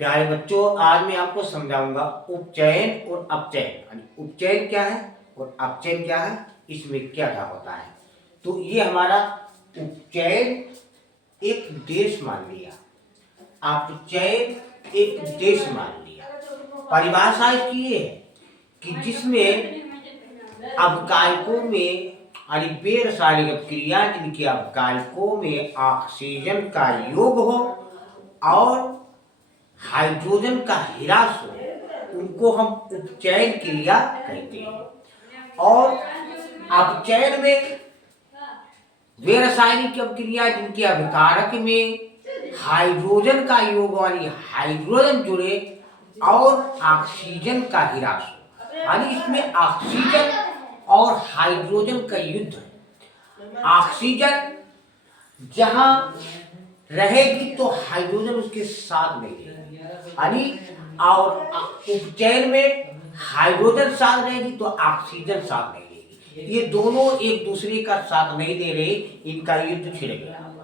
प्यारे बच्चों, आज मैं आपको समझाऊंगा उपचयन और अपचयन। यानी उपचयन क्या है और अपचयन क्या है, इसमें क्या क्या होता है। तो ये हमारा उपचयन एक देश मान लिया, अपचयन एक देश मान लिया। परिभाषा इसकी ये है कि जिसमें अवकालकों में यानी बेरसायनिक क्रिया जिनके अवकालकों में ऑक्सीजन का योग हो और हाइड्रोजन का ह्रास हो, उनको हम उपचयन क्रिया कहते हैं। और अपचयन में वे रासायनिक क्रिया जिनके अभिकारक में हाइड्रोजन का योग यानी हाइड्रोजन जुड़े और ऑक्सीजन का ह्रास हो, यानी इसमें ऑक्सीजन और हाइड्रोजन का युद्ध है। ऑक्सीजन जहां रहेगी तो हाइड्रोजन उसके साथ नहीं रहेगी, यानी और उपचयन में हाइड्रोजन साथ रहेगी तो ऑक्सीजन साथ नहीं रहेगी। ये दोनों एक दूसरे का साथ नहीं दे रहे, इनका युद्ध छिड़ गया।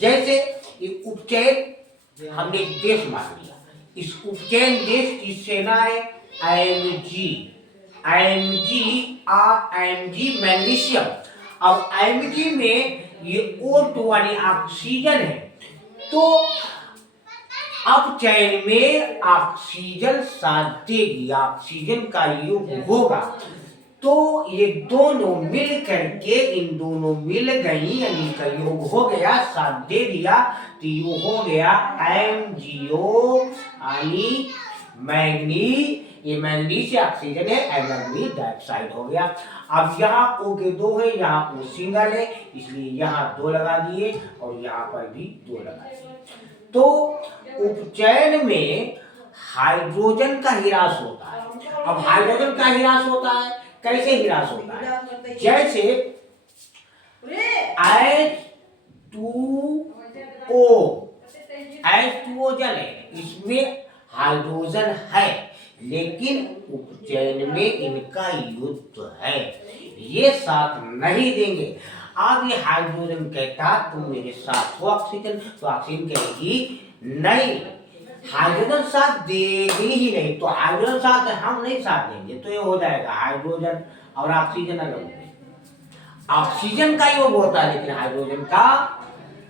जैसे ये उपचयन हमने एक देश मान लिया, इस उपचयन देश की सेना है आईएमजी मैग्नीशियम। अब आईएमजी में ये O2 यानी ऑक्सीजन है, तो अपचयन में ऑक्सीजन साथ देगी, ऑक्सीजन का योग होगा, तो ये दोनों मिल करके इन दोनों मिल गई यानी इनका योग हो गया, साथ दे दिया, तो ये हो गया MgO यानी मैग्नी। ये मैग्नी से ऑक्सीजन है, मैग्नीज डाइऑक्साइड हो गया। अब यहाँ O के दो है, यहाँ O सिंगल है, इसलिए यहाँ दो लगा दिए और यहाँ पर भी दो लगा दिए। तो उपचयन में हाइड्रोजन का ह्रास होता है। अब हाइड्रोजन का ह्रास होता है, कैसे ह्रास होता है? जैसे H2O जल है, इसमें हाइड्रोजन है, लेकिन उपचयन में इनका युद्ध है, ये साथ नहीं देंगे। अब ये हाइड्रोजन कहता तुम मेरे साथ हो ऑक्सीजन, तो ऑक्सीजन कहेगी नहीं, हाइड्रोजन साथ देगी ही नहीं, तो हाइड्रोजन साथ हम नहीं साथ देंगे, तो ये हो जाएगा हाइड्रोजन और ऑक्सीजन अलग हो। ऑक्सीजन का योग होता है लेकिन हाइड्रोजन का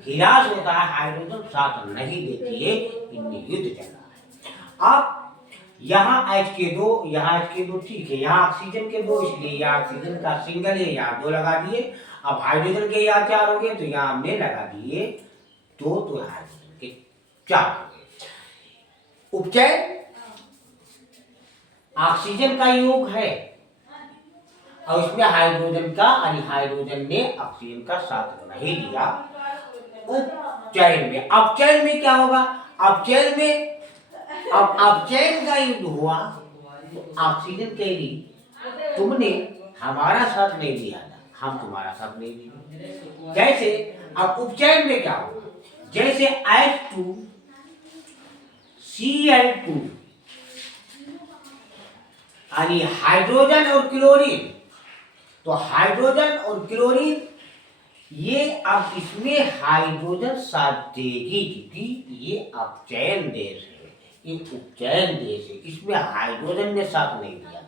ह्रास होता है, हाइड्रोजन साथ नहीं देती है, इनमें युद्ध चल रहा है। अब यहाँ H के दो ठीक है, यहाँ ऑक्सीजन के दो, इसलिए यहाँ ऑक्सीजन का सिंगल है, यहाँ दो लगा दिए। अब हाइड्रोजन के यहाँ चार हो गए, तो यहाँ हमने लगा दिए दो, तो हाइड्रोजन के चार हो गए। उपचयन ऑक्सीजन का योग है और इसमें हाइड्रोजन का यानी हाइड्रोजन ने ऑक्सीजन का साथ नहीं दिया। उपचयन में अपचयन में क्या होगा? अपचयन में अब अपचयन का युद्ध हुआ तो ऑक्सीजन कहेगी तुमने हमारा साथ नहीं दिया था, हम तुम्हारा साथ नहीं दिए। जैसे अब उपचयन में क्या होगा? जैसे H2Cl2 यानी हाइड्रोजन और क्लोरीन, तो हाइड्रोजन और क्लोरीन ये अब इसमें हाइड्रोजन साथ देगी क्योंकि ये अपचयन देश है, ये उपचयन देश है, इसमें हाइड्रोजन ने साथ नहीं दिया था,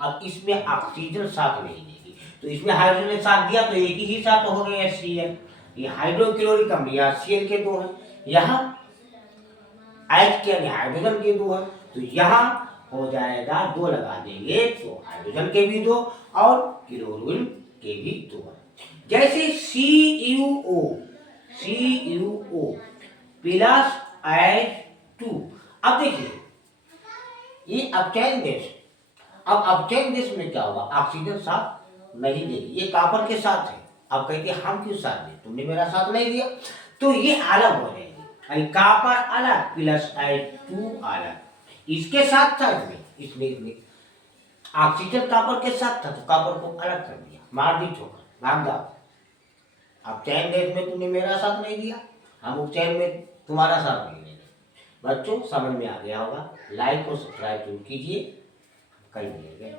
अब इसमें ऑक्सीजन साथ नहीं देगी, तो इसमें हाइड्रोजन ने साथ दिया तो एक ही साथ हो गया Cl, ये हाइड्रोक्लोरिक अम्ल, यहाँ Cl के दो है, यहाँ H के यानी हाइड्रोजन के दो है, तो यहाँ हो जाएगा दो लगा देंगे तो हाइड्रोजन के भी दो और क्लोरीन के भी दो है। जैसे CuO प्लस H2, अब देखिए ये अपचयन गैस, अब अपचयन गैस में क्या होगा? ऑक्सीजन साथ नहीं देगी, ये कॉपर के साथ है, अब कहते हैं हम क्यों साथ दें, तुमने मेरा साथ नहीं दिया, तो ये अलग हो जाएगी, यानी कॉपर अलग प्लस H2 अलग, इसके साथ था इसमें ऑक्सीजन कॉपर के साथ था तो कॉपर को अलग कर दिया, मार दी ठोकर, भाग जाओ। अपचयन गैस में तुमने मेरा साथ नहीं दिया, हम उपचयन में तुम्हारा साथ नहीं देंगे। बच्चों समझ में आ गया होगा, लाइक और सब्सक्राइब जरूर कीजिए, कल मिलेंगे।